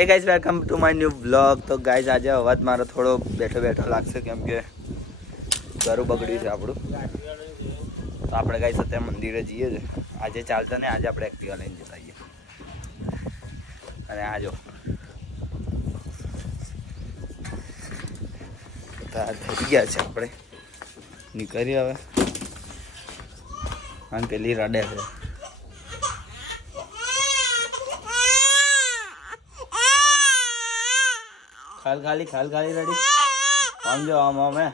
A guys welcome to my new vlog. તો guys આજે અવાજ મારો થોડો બેઠો લાગશે કેમ કે ઘરું બગડ્યું છે આપણું. તો આપણે ગાઈઝ અત્યારે મંદિરે જઈએ છે. આજે ચાલતા ને આજે આપણે એક્ટિવા લઈને જતા આવીએ. અને આજો થઈ ગયા છે આપણે નીકળીએ હવે. અને પેલી રડે છે. ખાલી રેડી સમજો આમ અમે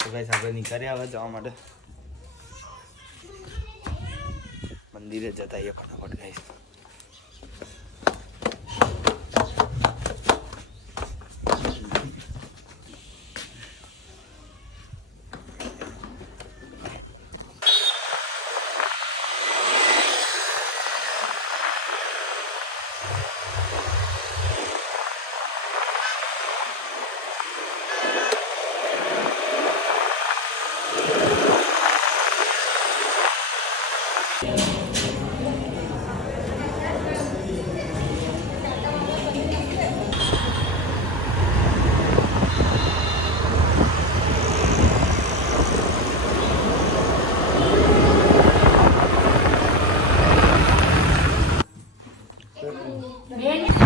તો ગાઈસ આપણે નીકળ્યા હવે જવા માટે મંદિરે જતા આવીએ ફટાફટ ગાઈસ.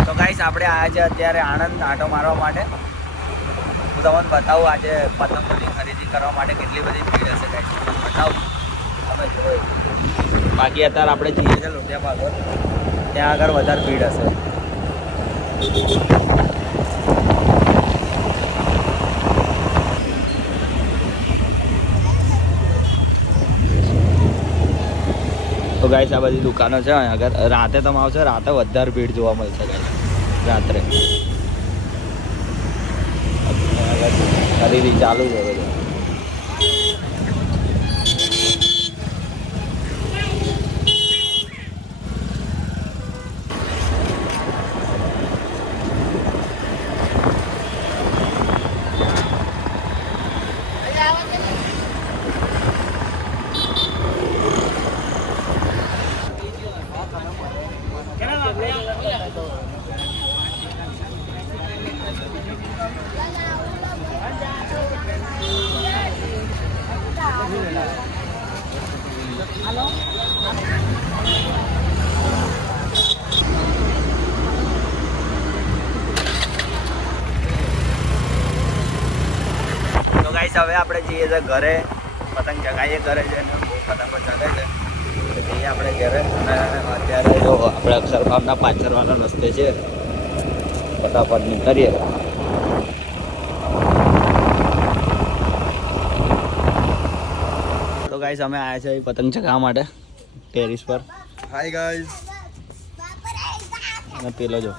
તો ગાઈસ આપણે આવ્યા છે અત્યારે આણંદ આંટો મારવા માટે. હું તમને બતાવું આજે પતંગોની ખરીદી કરવા માટે કેટલી બધી ભીડ હશે ગાઈસ. બતાવું તમે જોઈ. બાકી અત્યારે આપણે જઈએ છીએ લોટિયા પાગોર, ત્યાં આગળ વધારે ભીડ હશે. તો ગાઈસ આ બધી દુકાનો છે અહીંયા આગળ. રાતે તમે આવશો રાતે વધારે ભીડ જોવા મળશે ગાઈસ. રાત્રે ખરીદી ચાલુ છે બધું. તો ગાઈસ હવે આપણે જઈએ છીએ ઘરે. પતંગ ચગાવીએ ઘરે છે ને બહુ પતંગો ચગે છે. જઈએ આપણે ઘરે. અને અત્યારે જો આપણે અક્ષરધામના પાછળવાળા રસ્તે છે, ફટાફટ નીકળીએ. તો ગાઈસ અમે આવ્યા છે પતંગ ચગાવવા માટે ટેરિસ પર. Hi guys. અને પેલો જો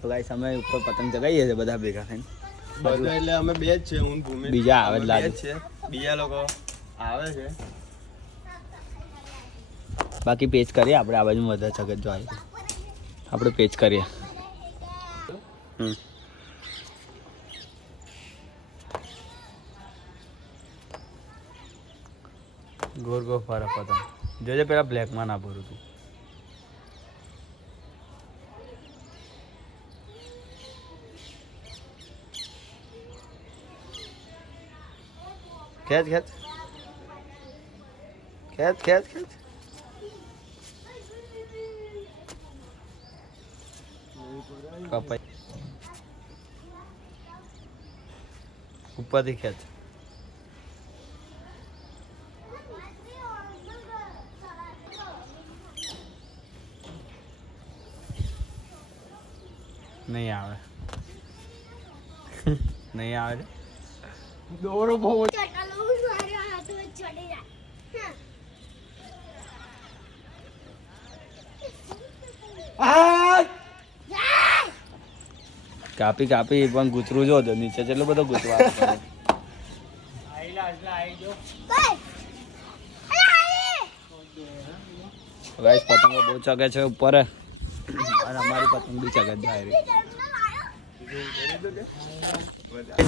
તો ગાઈસ અમે ઉપર પતંગ ચગાવીએ છીએ બધા ભેગા થઈને. બધા એટલે અમે બે જ છે, હું ભૂમિ. બીજા આવે જ લાગે છે, બીજા લોકો આવે છે. બાકી પેચ કરીએ આપણે. આ બાજુ વધારે ચગત જો આવી આપણે પેચ કરીએ. ગોર ગો ફરક પતંગ જોજે પેલા બ્લેકમાં ના ભરું તું. ખેંચ ખેંચ ખેંચ ખેંચ ખેંચ. કપાઈ ઉપરથી ખેંચ. નહીં આવે નહીં આવે. દોરો બહુ કાપી પણ ગુતરું જો તો નીચે કેટલો બધો ગુતવા. ગાઈસ પતંગો બહુ ચગે છે ઉપર અને અમારી પતંગ બી ચગે જાય.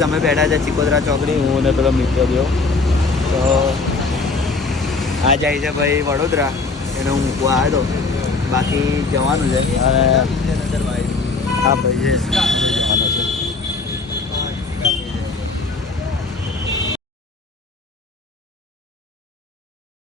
અમે બેઠા છે ચિકોદરા ચોકડી, હું ને પેલો મિત્ર ગયો. તો આ જાય છે ભાઈ વડોદરા, એને હું મૂકવા આવ્યો હતો બાકી જવાનું છે અને હા ભાઈ છે